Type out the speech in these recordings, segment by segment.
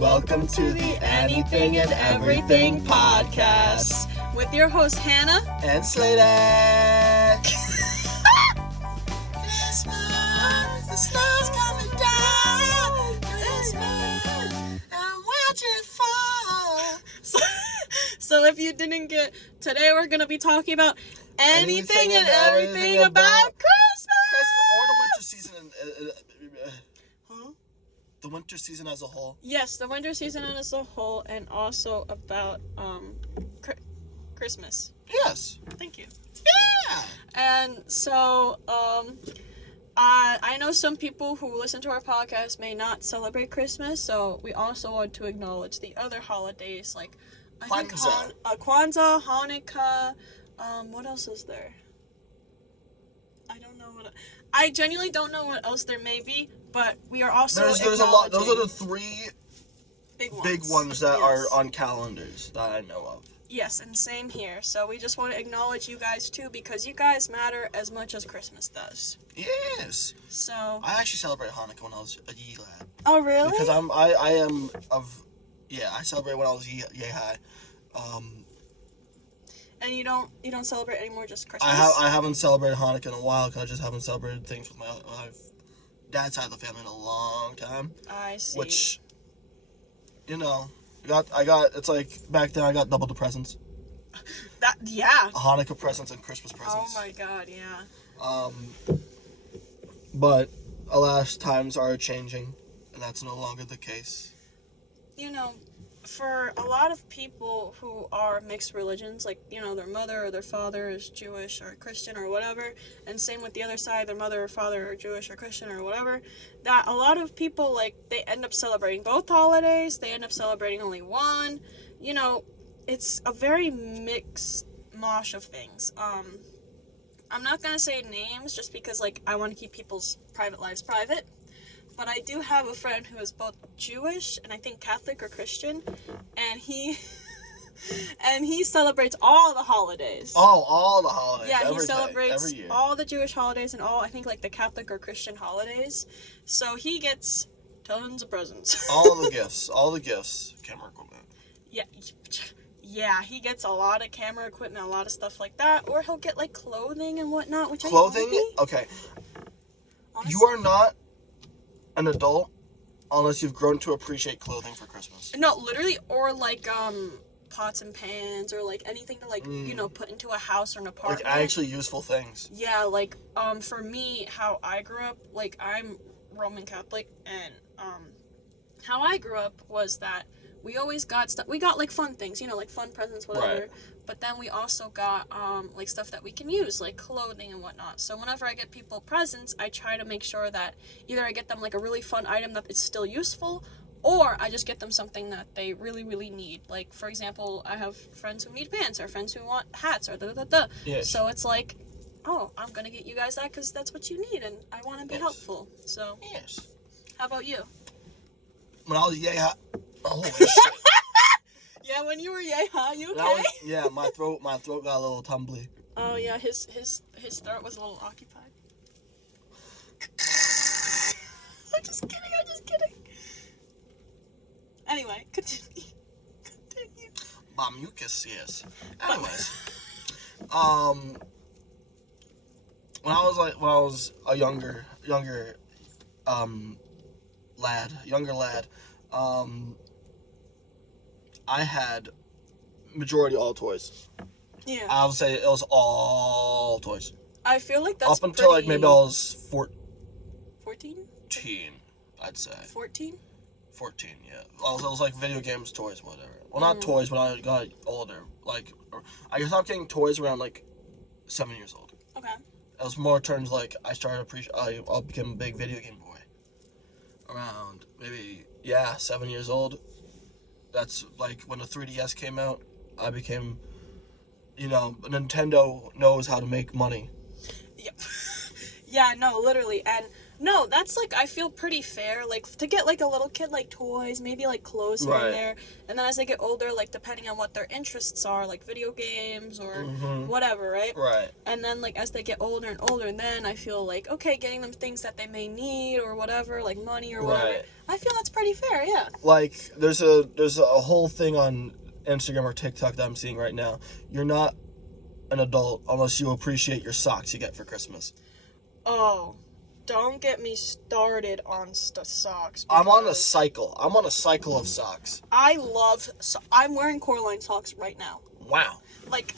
Welcome to the Anything and Everything podcast with your host Hannah and Sladen. Christmas, the snow's coming down. Christmas, and watch it fall. So if you didn't get, today we're gonna be talking about anything and everything about Christmas. Or the winter season. The winter season as a whole. Yes, the winter season as a whole, and also about Christmas. Yes. Thank you. Yeah. And so, I know some people who listen to our podcast may not celebrate Christmas, so we also want to acknowledge the other holidays, like Kwanzaa. Kwanzaa, Hanukkah. What else is there? I don't know I genuinely don't know what else there may be, but we are also There's a lot. Those are the three big ones that yes. are on calendars that I know of. Yes, and same here. So we just want to acknowledge you guys too, because you guys matter as much as Christmas does. Yes. So I actually celebrate Hanukkah when I was a yee lad. Oh really? Because I celebrate when I was yay high. And you don't celebrate anymore, just Christmas? I haven't celebrated Hanukkah in a while because I just haven't celebrated things with my dad's side of the family in a long time. I see. Which, it's like back then I got double the presents. Yeah. Hanukkah presents and Christmas presents. Oh my god, yeah. But alas, times are changing, and that's no longer the case. For a lot of people who are mixed religions, like, their mother or their father is Jewish or Christian or whatever, and same with the other side, their mother or father are Jewish or Christian or whatever, that a lot of people, they end up celebrating both holidays, they end up celebrating only one, it's a very mixed mosh of things. I'm not gonna say names just because, I want to keep people's private lives private. But I do have a friend who is both Jewish and I think Catholic or Christian, and he celebrates all the holidays. Oh, all the holidays. Yeah, he celebrates every year. all the Jewish holidays and all, I think, the Catholic or Christian holidays. So he gets tons of presents. all the gifts, camera equipment. Yeah, he gets a lot of camera equipment, a lot of stuff like that, or he'll get clothing and whatnot, which Clothing? Okay. Honestly, You are not an adult unless you've grown to appreciate clothing for Christmas. No, literally, or pots and pans, or anything to put into a house or an apartment. Actually useful things. Yeah, for me, how I grew up, I'm Roman Catholic, and how I grew up was that we always got stuff. We got fun things, fun presents, whatever. Right. But then we also got stuff that we can use, like clothing and whatnot. So whenever I get people presents, I try to make sure that either I get them a really fun item that is still useful, or I just get them something that they really, really need. For example, I have friends who need pants, or friends who want hats, or da-da-da-da. Yes. So it's oh, I'm gonna get you guys that because that's what you need, and I want to be helpful. So. Yes. How about you? When I was yay high. Holy shit. Yeah, when you were yay high, you okay? My throat got a little tumbly. Oh yeah, his throat was a little occupied. I'm just kidding. Anyway, continue. My mucus, yes. Anyways, when I was a younger lad, I had majority all toys. Yeah. I would say it was all toys. I feel like that's up until maybe I was 14, 14? I'd say. 14? 14, yeah. It was video games, toys, whatever. Well, not toys, but I got older. I stopped getting toys around 7 years old. Okay. It was more terms I started I became a big video game boy. Around maybe 7 years old. That's when the 3DS came out. I became, Nintendo knows how to make money. Yep. Yeah, no, literally, and no, that's I feel pretty fair, to get a little kid toys, maybe clothes here and there, and then as they get older, depending on what their interests are, video games or whatever, right? Right. And then as they get older and older, and then I feel okay, getting them things that they may need or whatever, money or whatever. Right. I feel that's pretty fair. fair, yeah. Like, there's a whole thing on Instagram or TikTok that I'm seeing right now. You're not an adult unless you appreciate your socks you get for Christmas. Oh, don't get me started on socks. I'm on a because cycle. I'm on a cycle of socks. I'm wearing Coraline socks right now. Wow. Like,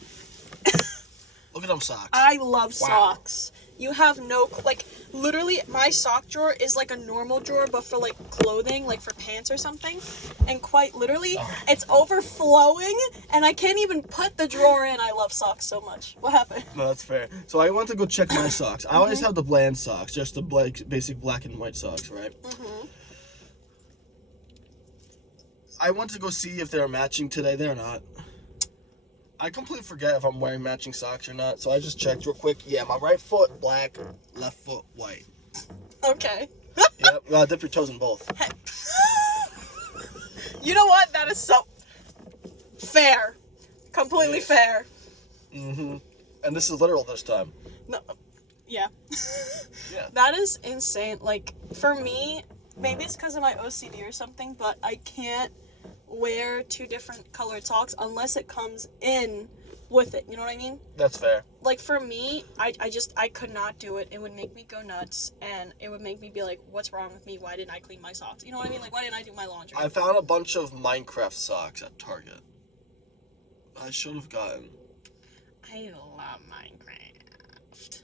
Look at them socks. I love Wow. socks. You have no, like, literally, my sock drawer is like a normal drawer, but for, like, clothing, like for pants or something. And quite literally, it's overflowing, and I can't even put the drawer in. I love socks so much. What happened? No, that's fair. So I went to go check my socks. I always have the bland socks, just the basic black and white socks, right? Mm-hmm. I went to go see if they're matching today. They're not. I completely forget if I'm wearing matching socks or not, so I just checked real quick. Yeah, my right foot black, left foot white. Okay. Yep, dip your toes in both. You know what? That is so fair. Completely fair. Mm-hmm. And this is literal this time. No. Yeah. Yeah. That is insane. Like, for me, maybe it's because of my OCD or something, but I can't wear two different colored socks unless it comes in with it. You know what I mean? That's fair. Like, for me, I could not do it. It would make me go nuts, and it would make me be like, what's wrong with me? Why didn't I clean my socks? You know what I mean? Like, why didn't I do my laundry? I found a bunch of Minecraft socks at Target. I should have gotten. I love Minecraft.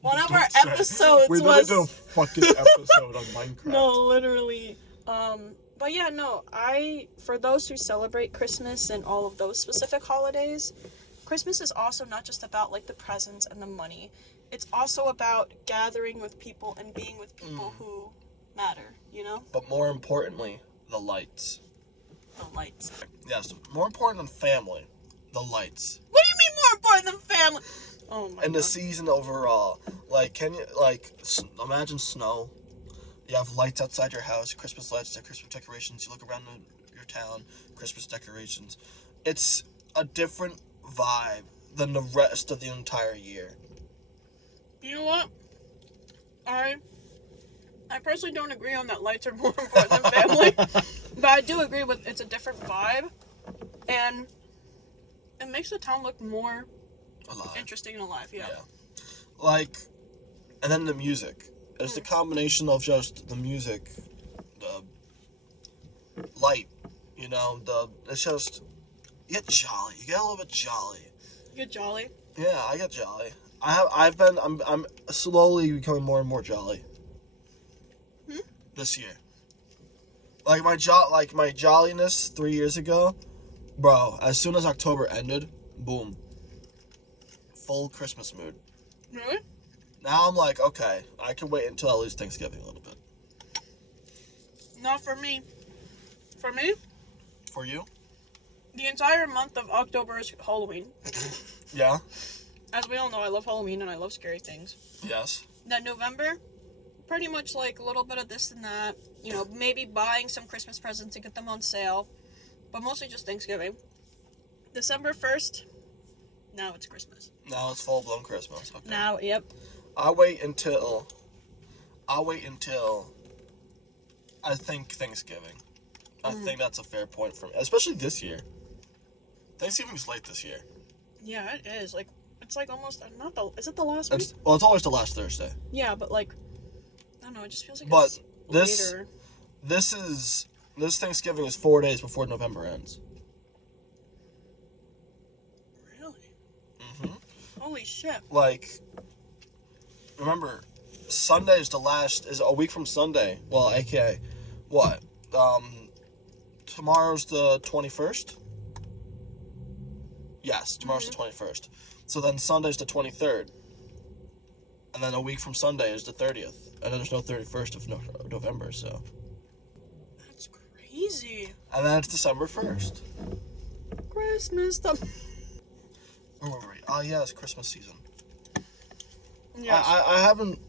One of our Don't say- episodes We was... did a fucking episode on Minecraft. No, literally. But yeah, no, for those who celebrate Christmas and all of those specific holidays, Christmas is also not just about, like, the presents and the money. It's also about gathering with people and being with people who matter, you know? But more importantly, the lights. The lights. Yes, more important than family, the lights. What do you mean more important than family? Oh my And the god. season overall. Like, can you, like, imagine snow. You have lights outside your house, Christmas lights, Christmas decorations. You look around your town, Christmas decorations. It's a different vibe than the rest of the entire year. You know what? I personally don't agree on that lights are more important than family. But I do agree with it's a different vibe. And it makes the town look more Alive. interesting and alive, yeah. Like, and then the music. It's the combination of just the music, the light, you know, it's just, you get jolly. You get a little bit jolly. You get jolly. Yeah, I get jolly. I'm slowly becoming more and more jolly. This year. Like my jolliness 3 years ago, bro, as soon as October ended, boom. Full Christmas mood. Really? Now I'm like, okay, I can wait until at least Thanksgiving a little bit. Not for me. For me, For you? the entire month of October is Halloween. Yeah. As we all know, I love Halloween and I love scary things. Yes. That November, pretty much like a little bit of this and that. You know, maybe buying some Christmas presents to get them on sale. But mostly just Thanksgiving. December 1st, now it's Christmas. Now it's full blown Christmas. Okay. Now, yep. I'll wait until I think Thanksgiving. I think that's a fair point for me, especially this year. Thanksgiving's late this year. Yeah, it is. Like, it's like almost, is it the last week? It's always the last Thursday. Yeah, but like, I don't know, it just feels like But it's this- later. This Thanksgiving is 4 days before November ends. Really? Mm-hmm. Holy shit. Like, remember, Sunday is a week from Sunday. Well, aka, what? Tomorrow's the 21st? Yes, tomorrow's the 21st. So then Sunday's the 23rd. And then a week from Sunday is the 30th. And then there's no 31st of November, so. That's crazy. And then it's December 1st. Christmas stuff. Where were we? Oh, yeah, it's Christmas season. Yes. I haven't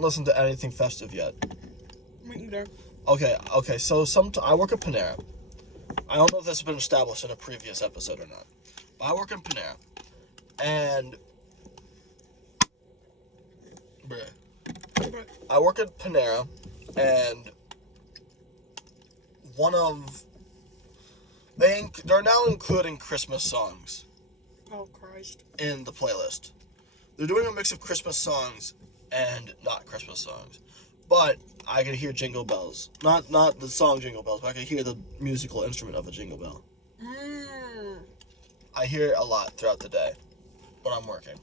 listened to anything festive yet. Me either. Okay, so I work at Panera. I don't know if this has been established in a previous episode or not. But I work in Panera. And I work at Panera, and one of they're now including Christmas songs Oh Christ. in the playlist. They're doing a mix of Christmas songs and not Christmas songs. But I can hear Jingle Bells. Not the song Jingle Bells, but I can hear the musical instrument of a jingle bell. I hear it a lot throughout the day when I'm working.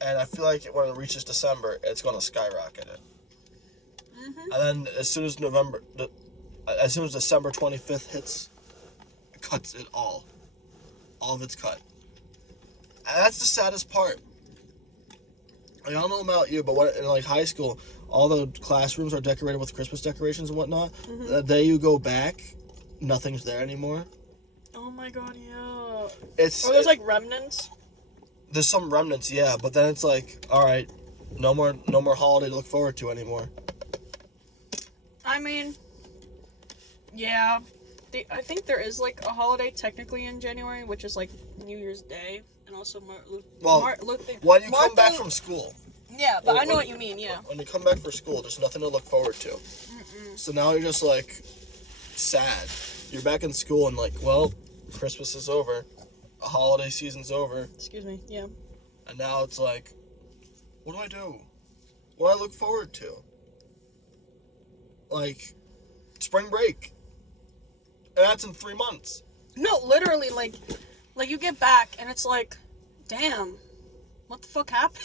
And I feel like when it reaches December, it's going to skyrocket it. And then as soon as December 25th hits, it cuts it all. All of it's cut. And that's the saddest part. I don't know about you, but in like high school, all the classrooms are decorated with Christmas decorations and whatnot. The day you go back, nothing's there anymore. Oh my god, yeah. Are There's those like remnants? There's some remnants, yeah, but then it's like, all right, no more holiday to look forward to anymore. I mean, yeah. I think there is like a holiday technically in January, which is like New Year's Day, and also When you come back from school. Yeah, but I know what you mean. Yeah. When you come back for school, there's nothing to look forward to. So now you're just like sad. You're back in school and like, well, Christmas is over, a holiday season's over, Excuse me. Yeah. and now it's like, what do I do? What do I look forward to? Like, spring break. And that's in 3 months. No, literally, like you get back and it's like, damn, what the fuck happened?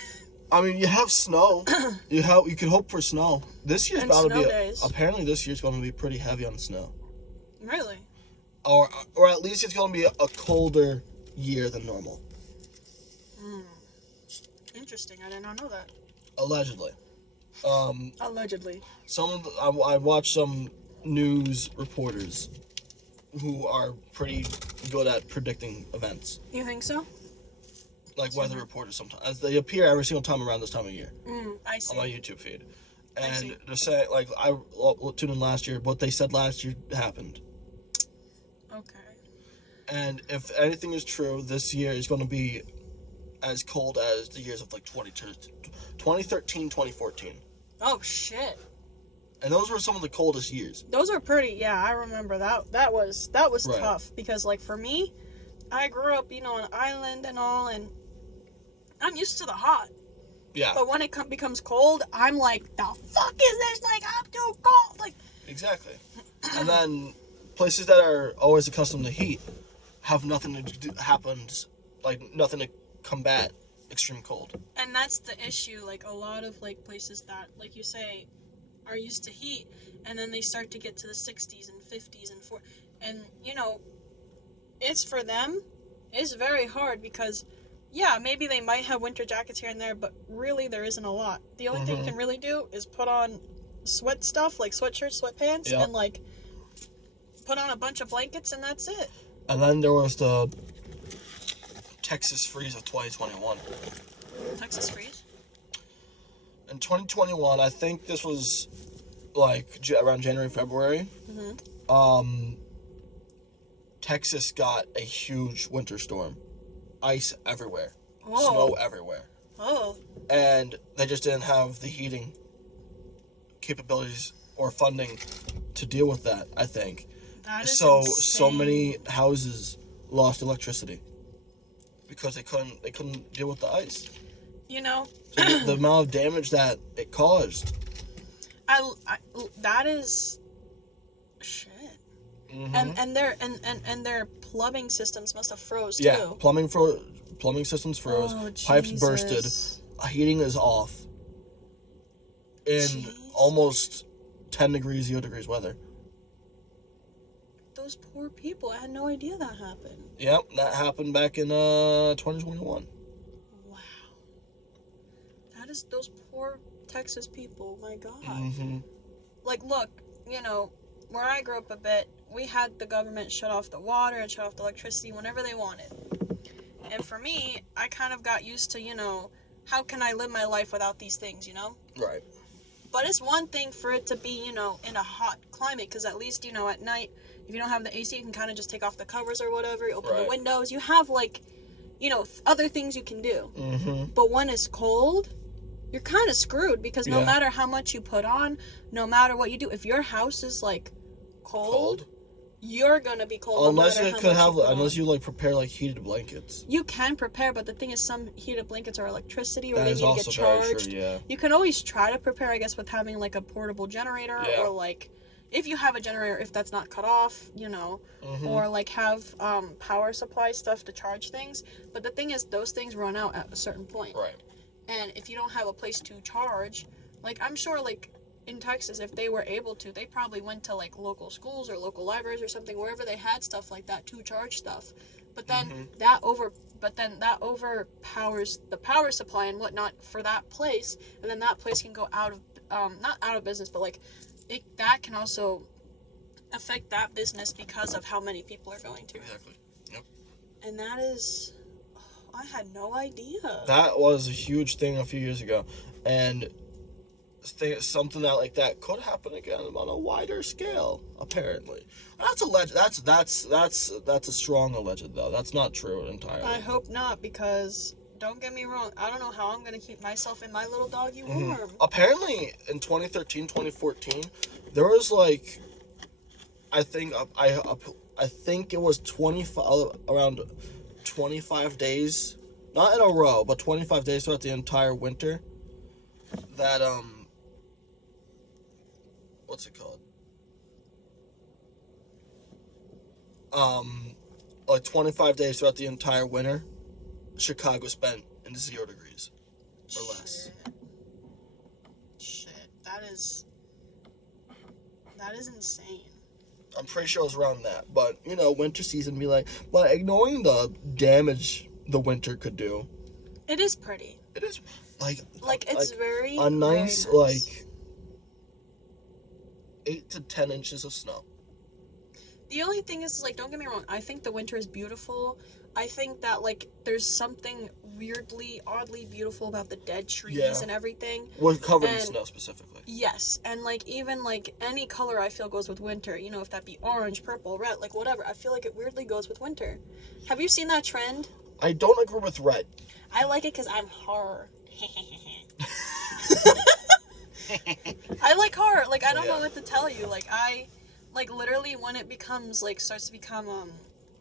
I mean, you have snow. you can hope for snow. This year's And about to snow be days. apparently this year's going to be pretty heavy on snow. Really? Or at least it's going to be a colder year than normal. Interesting. I did not know that. Allegedly. Allegedly. I watched some news reporters who are pretty good at predicting events. You think so? Like weather reporters sometimes. They appear every single time around this time of year I see. on my YouTube feed. I And see. they're saying, like, I tuned in last year, what they said last year happened. Okay. And if anything is true, this year is going to be as cold as the years of like 2013, 2014. Oh shit. And those were some of the coldest years. Those are pretty. Yeah, I remember that. That was Right. tough because like for me, I grew up, on an island and all, and I'm used to the hot. Yeah, But when it becomes cold, I'm like, the fuck is this? Like, I'm too cold. Like, exactly. And then places that are always accustomed to heat have nothing to nothing to combat extreme cold. and that's the issue. Like, a lot of like places that, like you say, are used to heat, and then they start to get to the 60s and 50s and it's for them. It's very hard because, yeah, maybe they might have winter jackets here and there, but really there isn't a lot. The only thing you can really do is put on sweat stuff, like sweatshirts, sweatpants, Yeah. and like put on a bunch of blankets, and that's it. And then there was the Texas freeze of 2021. Texas freeze? In 2021, I think this was like around January, February. Texas got a huge winter storm. Ice everywhere. Oh. Snow everywhere. Oh. And they just didn't have the heating capabilities or funding to deal with that, I think. That is So insane. many houses lost electricity because they couldn't deal with the ice. So the amount of damage that it caused. I that is shit. And their plumbing systems must have froze too. Yeah, plumbing systems froze. Oh, Pipes Jesus. bursted. Heating is off. In Jeez. almost 0 degrees weather. Those poor people. I had no idea that happened. Yep, that happened back in 2021. Wow. That is those poor Texas people. My God. Like, look, where I grew up a bit, we had the government shut off the water and shut off the electricity whenever they wanted. And for me, I kind of got used to, how can I live my life without these things, Right. But it's one thing for it to be, in a hot climate, because at least, at night, if you don't have the AC, you can kind of just take off the covers or whatever, you open the Right. windows. You have, other things you can do. But when it's cold, you're kind of screwed because no Yeah. matter how much you put on, no matter what you do, if your house is, cold. You're gonna be cold. Unless no you matter could how have, much you put unless on. you like prepare like heated blankets. You can prepare, but the thing is, some heated blankets are electricity, or That they is need to get also very charged. true. Yeah. You can always try to prepare, I guess, with having like a portable generator, Yeah. or like if you have a generator, if that's not cut off, you know, or like have power supply stuff to charge things. But the thing is, those things run out at a certain point. Right. And if you don't have a place to charge, like I'm sure like in Texas, if they were able to, they probably went to like local schools or local libraries or something, wherever they had stuff like that to charge stuff. But then that overpowers the power supply and whatnot for that place, and then that place can go out of not out of business, but like that can also affect that business because of how many people are going to. Exactly. Yep. And that is, I had no idea. That was a huge thing a few years ago, and something that could happen again on a wider scale. Apparently, that's alleged. That's a strong alleged though. That's not true entirely. I hope not, because don't get me wrong, I don't know how I'm gonna keep myself and my little doggy warm. Apparently, in 2013, 2014, there was like, I think it was around 25 days, not in a row, but 25 days throughout the entire winter. That what's it called? Like 25 days throughout the entire winter, Chicago spent in 0 degrees or less. Shit, that is insane. I'm pretty sure it was around that, but winter season be like, but ignoring the damage the winter could do, It is pretty. it is like It's very a nice very like 8 to 10 inches of snow. The only thing is, like, don't get me wrong, I think the winter is beautiful. I think that, like, there's something oddly beautiful about the dead trees and everything. We're covered in And- snow specifically. Yes, and, like, even, like, any color I feel goes with winter. You know, if that be orange, purple, red, like, whatever. I feel like it weirdly goes with winter. Have you seen that trend? I don't agree with red. I like it because I'm horror. I like horror. Like, I don't know what to tell you. Like, literally, when it becomes, like, starts to become,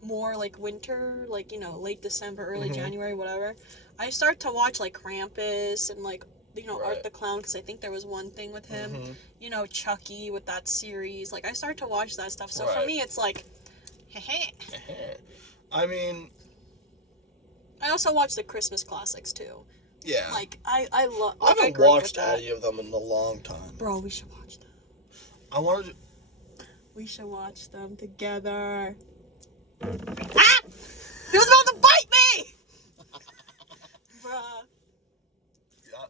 more, like, winter, like, late December, early January, whatever, I start to watch, like, Krampus and, like, Art the Clown, because I think there was one thing with him. Chucky with that series. Like, I start to watch that stuff. So for me, it's like, I mean, I also watch the Christmas classics, too. yeah. Like, I love... I haven't watched any of them in a long time. Bro, we should watch them. I wanted to... We should watch them together. Ah! He was about to bite me! Bruh. Yeah.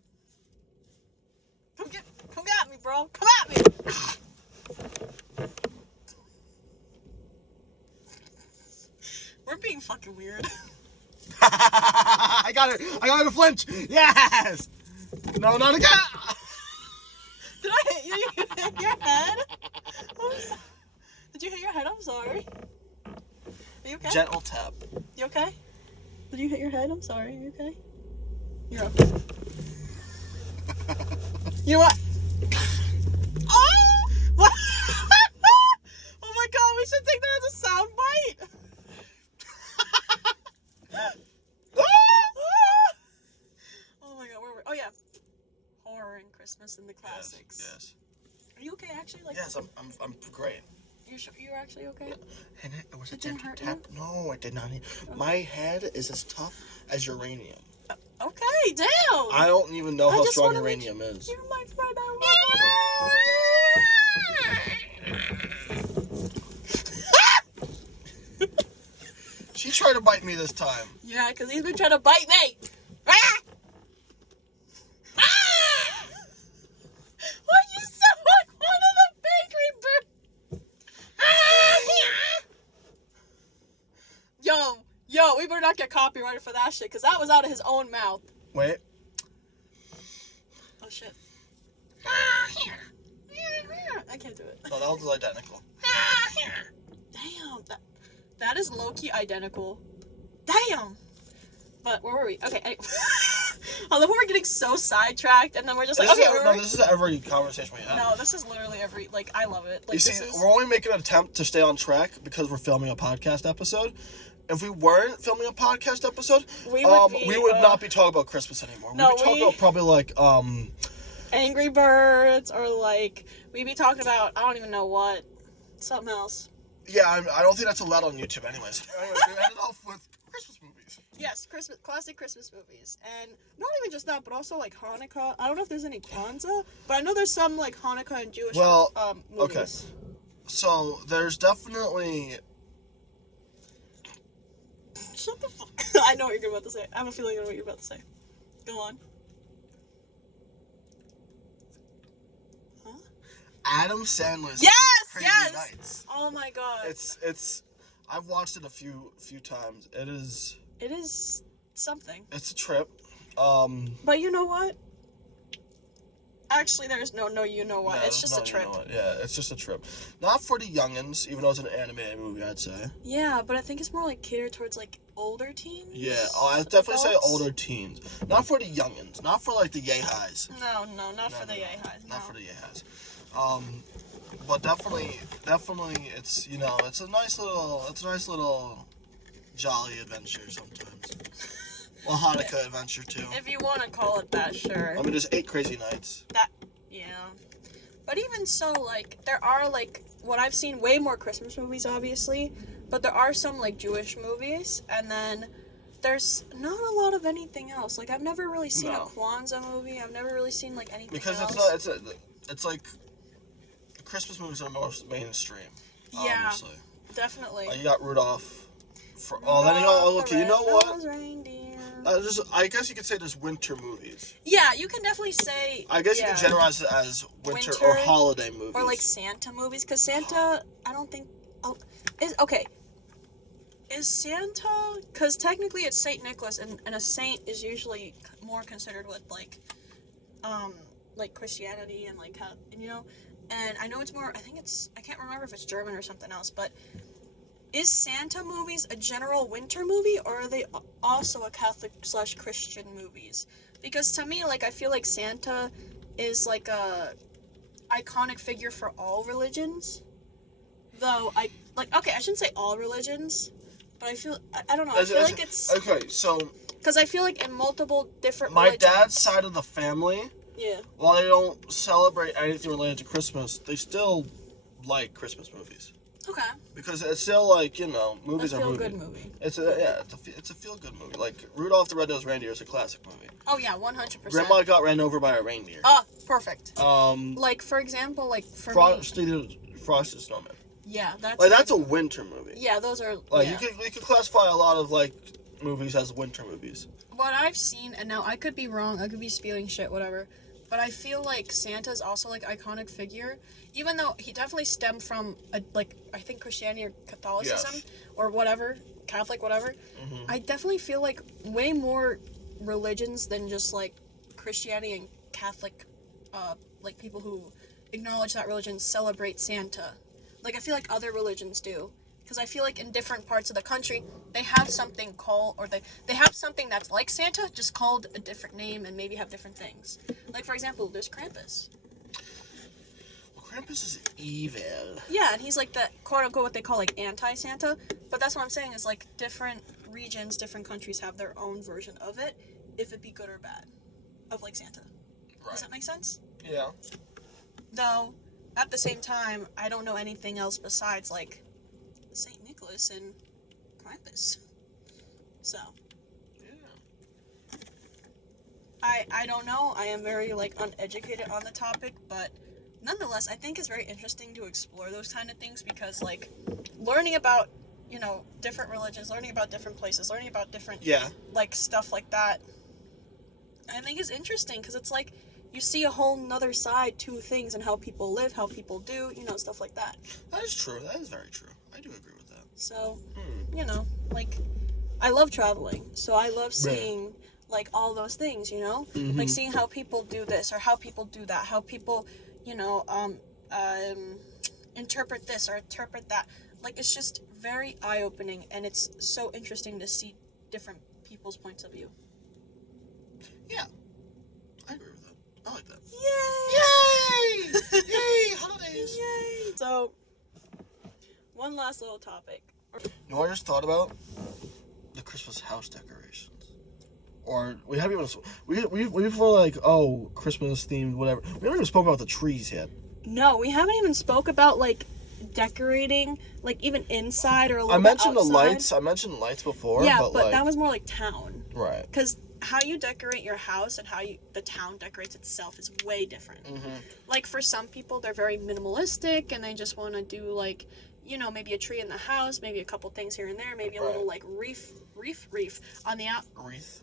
Come at me, bro. Come at me. We're being fucking weird. I got her to flinch. Yes. No, not again. Did I hit you? You hit your head? Did you hit your head? I'm sorry. Are you okay? Gentle tap. You okay? Did you hit your head? I'm sorry. Are you okay? You're okay. You know what? Oh! What? Oh my god, we should take that as a sound bite. Oh my god, where were we? Oh yeah. Horror and Christmas and the classics. Yes. Are you okay actually? Like, Yes, I'm great. you sure you're actually okay? And it was a It didn't gentle hurt tap. No, it did not. My head is as tough as uranium. Okay, damn. I don't even know I how just strong wanna make uranium is. You're my friend. She tried to bite me this time. Yeah, because he's been trying to bite me. Ah! Ah! Why you sound like one of the bakery birds? Yo, we better not get copyrighted for that shit, because that was out of his own mouth. Wait. Oh shit. I can't do it. No, that was identical. Damn, that is low-key identical. Damn. But where were we? Okay, Although we're getting so sidetracked, and then we're just like, This is okay, no, this is every conversation we have. no, this is literally every, like, I love it. Like, You see, this is, we're only making an attempt to stay on track because we're filming a podcast episode. If we weren't filming a podcast episode, we would, we would not be talking about Christmas anymore. no, We'd be talking about probably like Angry Birds, or like, we'd be talking about, I don't even know what, something else. yeah, I don't think that's allowed on YouTube anyways. Anyway, we ended off with Christmas movies. Yes, classic Christmas movies. And not even just that, but also like Hanukkah. I don't know if there's any Kwanzaa, but I know there's some like Hanukkah and Jewish movies. Okay. So there's definitely. Shut the fuck. I know what you're about to say. I have a feeling I know what you're about to say. Go on. Huh? Adam Sandler's Yes! Crazy Yes! Nights. Oh my god. It's I've watched it a few times. It is something. it's a trip. But you know what? Actually, there's no you know what. Yeah, it's just a trip. You know what. Yeah, it's just a trip. Not for the youngins, even though it's an animated movie, I'd say. Yeah, but I think it's more like catered towards like older teens. Yeah, I'd definitely say adults. older teens. Not for the youngins. Not for like the yay highs. No, not for the yay highs. Not for the yay highs. But definitely, it's it's a nice little jolly adventure sometimes. Well, Hanukkah adventure too. If you want to call it that, sure. I mean, there's 8 crazy nights. Yeah. But even so, like, there are, like, what I've seen, way more Christmas movies, obviously, but there are some, like, Jewish movies, and then there's not a lot of anything else. Like, I've never really seen a Kwanzaa movie. I've never really seen, like, anything because else. it's like Christmas movies are most mainstream. Yeah, Obviously. definitely. Like, you got Rudolph. Then you got okay. You know what? Reindeer. I guess you could say there's winter movies. Yeah, you can definitely say. I guess you can generalize it as winter or holiday movies. Or like Santa movies, because Santa, I don't think. Oh, is Santa? Because technically it's Saint Nicholas, and a saint is usually more considered with like Christianity and like how And I know it's more. I can't remember if it's German or something else, but. Is Santa movies a general winter movie, or are they also a Catholic/Christian movies? Because to me, like, I feel like Santa is like a iconic figure for all religions. Though I shouldn't say all religions, but I don't know. I feel like it's okay. So because I feel like in multiple different my religions, dad's side of the family, yeah, while they don't celebrate anything related to Christmas, they still like Christmas movies. Okay. Because it's still like movies a are movies. feel-good movie. It's a feel-good movie. Like Rudolph the Red-Nosed Reindeer is a classic movie. Oh yeah, 100%. Grandma got ran over by a reindeer. Perfect. Like for example, like for me. Frosted Snowman. Yeah, that's a winter movie. Yeah, those are like you could classify a lot of like movies as winter movies. What I've seen, and now I could be wrong, I could be spewing shit, whatever, but I feel like Santa's also like iconic figure, even though he definitely stemmed from I think Christianity or Catholicism or whatever, Catholic, whatever. Mm-hmm. I definitely feel like way more religions than just like Christianity and Catholic, like people who acknowledge that religion celebrate Santa. Like I feel like other religions do. Because I feel like in different parts of the country, they have something called, or they have something that's like Santa, just called a different name and maybe have different things. Like, for example, there's Krampus. Well, Krampus is evil. Yeah, and he's like the quote-unquote what they call like anti-Santa. But that's what I'm saying is like different regions, different countries have their own version of it, if it be good or bad, of like Santa. Right. Does that make sense? Yeah. Though, at the same time, I don't know anything else besides like Saint Nicholas and Krampus. So. Yeah. I don't know. I am very like uneducated on the topic, but nonetheless, I think it's very interesting to explore those kind of things because like learning about, different religions, learning about different places, learning about different like stuff like that. I think is interesting because it's like you see a whole nother side to things and how people live, how people do, stuff like that. That is true. That is very true. I do agree with that. So, like, I love traveling. So I love seeing, like, all those things, Mm-hmm. Like, seeing how people do this or how people do that. How people, interpret this or interpret that. Like, it's just very eye-opening. And it's so interesting to see different people's points of view. Yeah, I agree with that. I like that. Yay! Yay! Yay! Holidays. Yay! So, one last little topic. You know what I just thought about? The Christmas house decorations. Or we haven't even we were like, oh, Christmas themed whatever. We haven't even spoken about the trees yet. No, we haven't even spoke about like decorating, like even inside or a little I mentioned bit the outside. lights. I mentioned lights before. Yeah, but but like, that was more like town. right. Because how you decorate your house and how the town decorates itself is way different. Mm-hmm. Like for some people, they're very minimalistic and they just want to do like, you know, maybe a tree in the house, maybe a couple things here and there, maybe a little like wreath on the out. Wreath.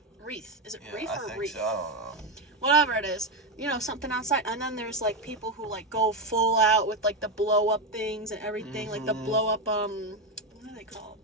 Is it Yeah, wreath I or think wreath? so. I don't know. Whatever it is, you know, something outside. And then there's like people who like go full out with like the blow up things and everything, like the blow up what are they called?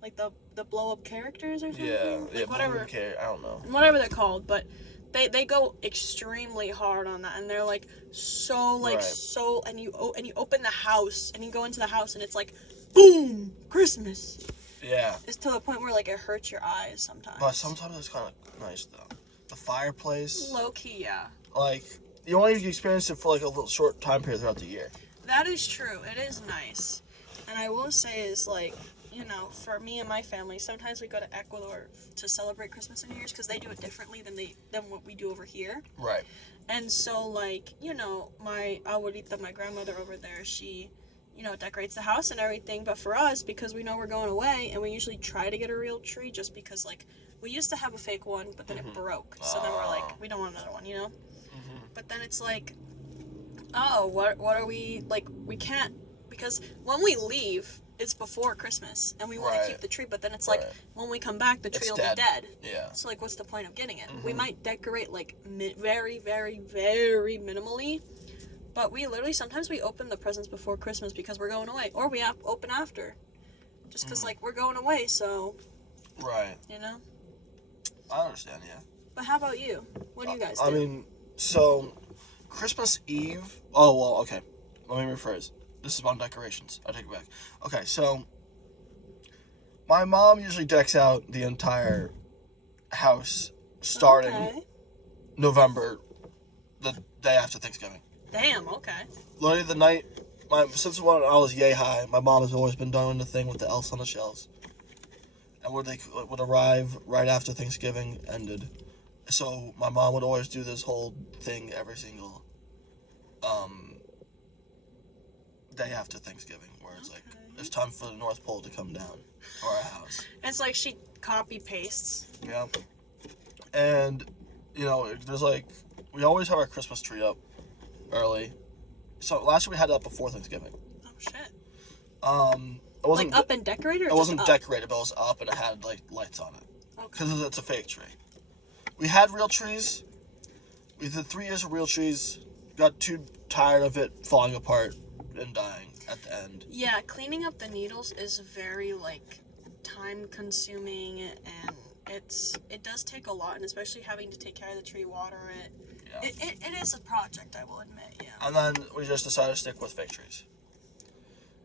Like the blow up characters or something? Yeah, Like whatever. I don't know. Whatever they're called, but they go extremely hard on that, and they're like so like Right. so, and you open the house and you go into the house and it's like boom, Christmas. Yeah, It's to the point where like it hurts your eyes sometimes. but sometimes it's kind of nice though. The fireplace, Low key, yeah. like you only experience it for like a little short time period throughout the year. That is true. It is nice. And I will say is like, you know, for me and my family, sometimes we go to Ecuador to celebrate Christmas and New Year's because they do it differently than what we do over here. Right. And so like, you know, my abuelita, my grandmother over there, she, you know, decorates the house and everything. But for us, because we know we're going away and we usually try to get a real tree just because like we used to have a fake one, but then it broke. So then we're like, we don't want another one, you know? But then it's like, oh, what are we, like, we can't, because when we leave, it's before Christmas, and we want to Right. keep the tree, but then it's like, Right. when we come back, the tree It's will dead. be dead. Yeah. So, like, what's the point of getting it? We might decorate, like, very, very, very minimally, but we literally, sometimes we open the presents before Christmas because we're going away, or we open after, just because, like, we're going away, so, Right. you know? I understand. Yeah. But how about you? What do you guys do? I mean, so Christmas Eve. Oh well, okay. Let me rephrase. This is about decorations. I take it back. Okay, so my mom usually decks out the entire house starting Okay. November, the day after Thanksgiving. Damn, okay. Literally the night. Since when I was yay high, my mom has always been doing the thing with the elves on the shelves, and would arrive right after Thanksgiving ended. So my mom would always do this whole thing every single day after Thanksgiving, where it's like it's time for the North Pole to come down or our house. It's like she copy pastes. Yeah, and you know, there's like we always have our Christmas tree up early. So last year we had it up before Thanksgiving. Oh shit! It wasn't Like up and decorated, or it wasn't just up? decorated, but it was up and it had like lights on it Okay. because it's a fake tree. We had real trees. We did 3 years of real trees. Got too tired of it falling apart and dying at the end. Yeah, cleaning up the needles is very like time consuming, and it does take a lot, and especially having to take care of the tree, water it. Yeah. It is a project, I will admit. Yeah, And then we just decided to stick with fake trees.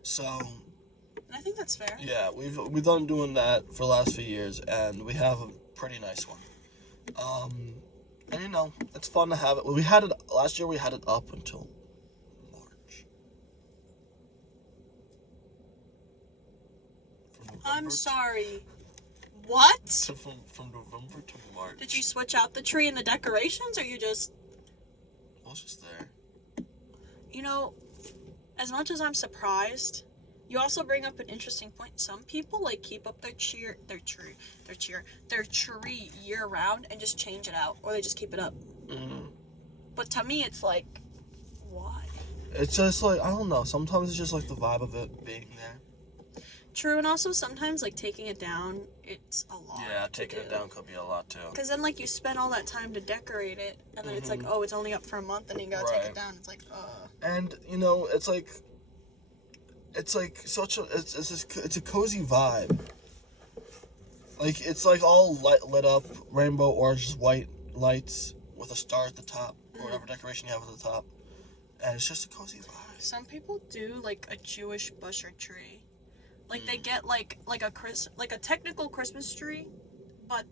So and I think that's fair. yeah, we've done doing that for the last few years, and we have a pretty nice one. And you know, it's fun to have it. We had it last year. We had it up until March. From I'm November sorry. What? From November to March. Did you switch out the tree and the decorations, or you just? I was just there. You know, as much as I'm surprised, you also bring up an interesting point. Some people like keep up their tree year round and just change it out, or they just keep it up. Mm-hmm. But to me, it's like, why? It's just like I don't know. Sometimes it's just like the vibe of it being there. True, and also sometimes like taking it down, it's a lot. Yeah, taking it down could be a lot too. Because then like you spend all that time to decorate it, and then it's like, oh, it's only up for a month, and you gotta take Right. it down. It's like, And you know, it's like such a it's a cozy vibe. Like it's like all lit up, rainbow or just white lights with a star at the top or whatever decoration you have at the top, and it's just a cozy vibe. Some people do like a Jewish busher tree, like they get like a technical Christmas tree, but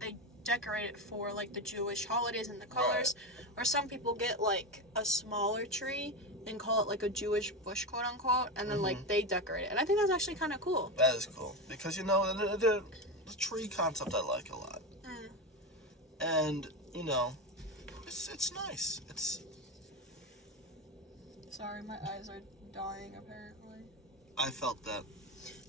decorate it for like the Jewish holidays and the colors. Or some people get like a smaller tree and call it like a Jewish bush, quote unquote, and then like they decorate it. And I think that's actually kind of cool. That is cool because the tree concept I like a lot, and it's nice. It's. Sorry, my eyes are dying apparently. I felt that.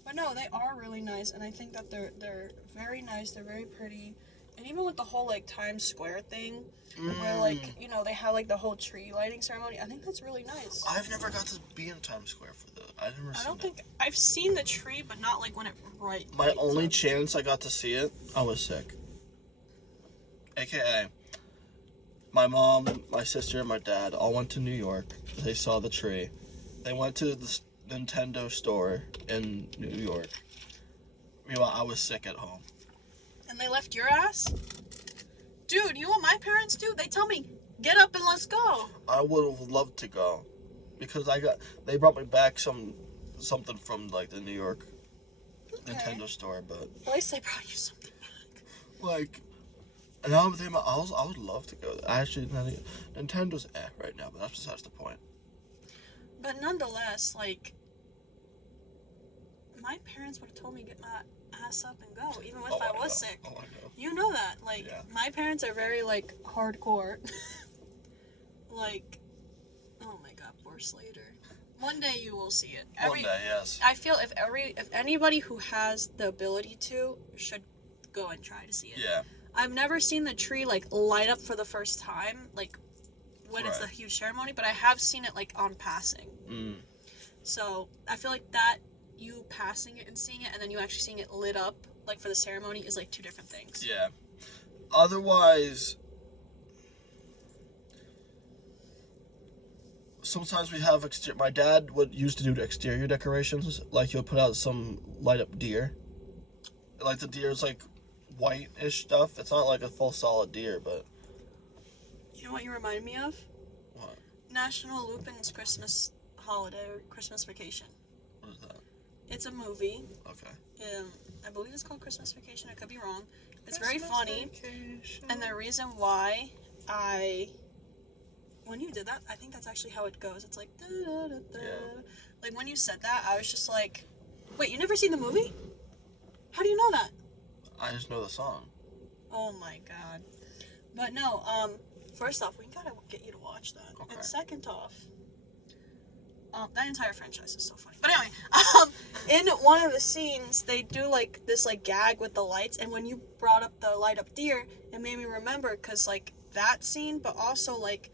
But no, they are really nice, and I think that they're very nice. They're very pretty, and even with the whole like Times Square thing, where like they have like the whole tree lighting ceremony. I think that's really nice. I've never got to be in Times Square for that. I don't think I've seen the tree, but not like when it My only chance I got to see it, I was sick. AKA, my mom, my sister, and my dad all went to New York. They saw the tree. They went to the Nintendo store in New York. Meanwhile, I was sick at home. And they left your ass? Dude, you know what my parents do? They tell me, get up and let's go. I would have loved to go. Because they brought me back something from like the New York Nintendo store, but at least they brought you something back. Like, and I would love to go there. Actually, Nintendo's right now, but that's besides the point. But nonetheless, like, my parents would have told me to get my ass up and go, even if I was sick. Oh, I know. You know that. Like, my parents are very, like, hardcore. Like, oh my god, poor Slater. One day you will see it. One day, yes. I feel if anybody who has the ability to should go and try to see it. Yeah. I've never seen the tree, like, light up for the first time, like, when it's a huge ceremony, but I have seen it, like, on passing. So, I feel like that, you passing it and seeing it, and then you actually seeing it lit up, like, for the ceremony, is, like, two different things. Yeah. Otherwise, sometimes we have my dad used to do exterior decorations, like he'll put out some light up deer. Like the deer is like white-ish stuff. It's not like a full solid deer, but you know what you remind me of? What? National Lupin's Christmas holiday or Christmas Vacation. What is that? It's a movie. Okay. I believe it's called Christmas Vacation. I could be wrong. It's Christmas very funny. Vacation. And the reason why when you did that, I think that's actually how it goes. It's like, da, da, da, da. Yeah. Like, when you said that, I was just like, wait, you never seen the movie? How do you know that? I just know the song. Oh my god. But no, first off, we gotta get you to watch that. Okay. And second off, that entire franchise is so funny. But anyway, in one of the scenes, they do, like, this, like, gag with the lights, and when you brought up the light up deer, it made me remember, because, like, that scene, but also, like,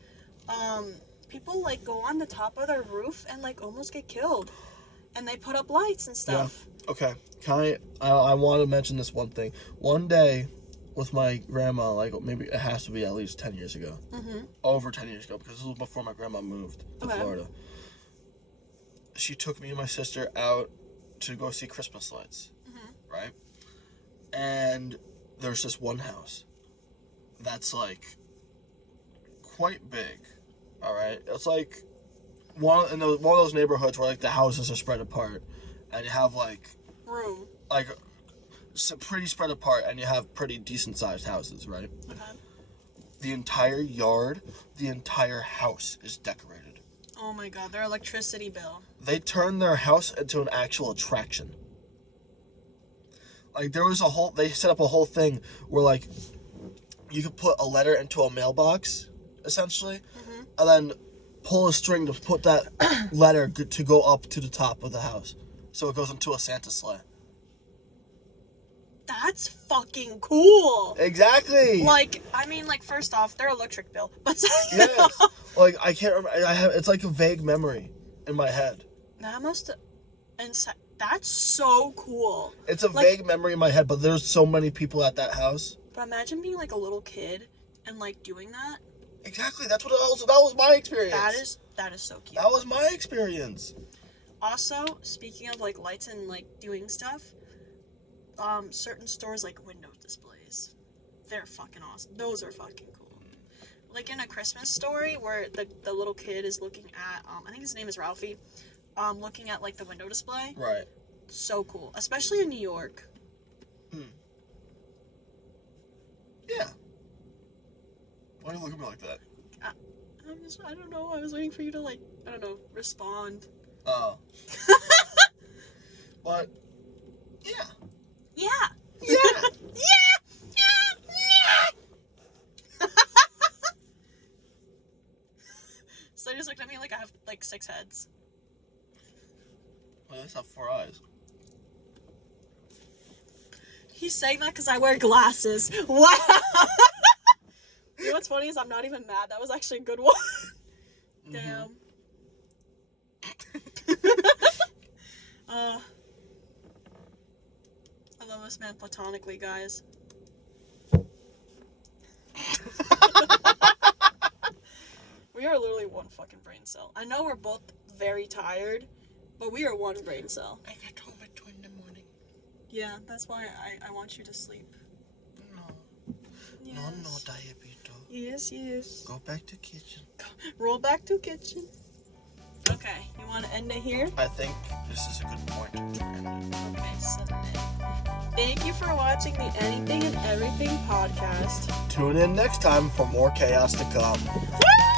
people, like, go on the top of their roof and, like, almost get killed. And they put up lights and stuff. Yeah. Okay. I want to mention this one thing. One day, with my grandma, like, maybe it has to be at least 10 years ago. Over 10 years ago, because this was before my grandma moved to Florida. She took me and my sister out to go see Christmas lights. Right? And there's this one house that's, like, quite big. All right? It's like one of those neighborhoods where, like, the houses are spread apart and you have, like, Room. Like, pretty spread apart, and you have pretty decent sized houses, right? Okay. The entire yard, the entire house is decorated. Oh my god, their electricity bill. They turned their house into an actual attraction. Like, they set up a whole thing where, like, you could put a letter into a mailbox, essentially, and then pull a string to put that letter to go up to the top of the house. So it goes into a Santa sleigh. That's fucking cool. Exactly. Like, I mean, like, first off, their electric bill. But Yes. Like, I can't remember. It's like a vague memory in my head. That must. And that's so cool. It's a vague memory in my head, but there's so many people at that house. But imagine being like a little kid and like doing that. Exactly. That was my experience. That is so cute. That was my experience. Also, speaking of like lights and like doing stuff, certain stores like window displays, they're fucking awesome. Those are fucking cool. Like in A Christmas Story, where the little kid is looking at, I think his name is Ralphie, looking at like the window display. Right. So cool, especially in New York. Yeah. Why do you look at me like that? I don't know. I was waiting for you to, like, I don't know, respond. Oh. But, yeah. Yeah. Yeah. So you just looked at me like I have, like, 6 heads. Well, I just have 4 eyes. He's saying that because I wear glasses. Wow. You know what's funny is I'm not even mad. That was actually a good one. Damn. I love this man platonically, guys. We are literally one fucking brain cell. I know we're both very tired, but we are one brain cell. I got home at 2 in the morning. Yeah, that's why I want you to sleep. No. Yes. No, Diabito. Yes. Go back to kitchen. Roll back to kitchen. Okay, you want to end it here? I think this is a good point to end. Okay, so thank you for watching the Anything and Everything podcast. Tune in next time for more chaos to come. Woo!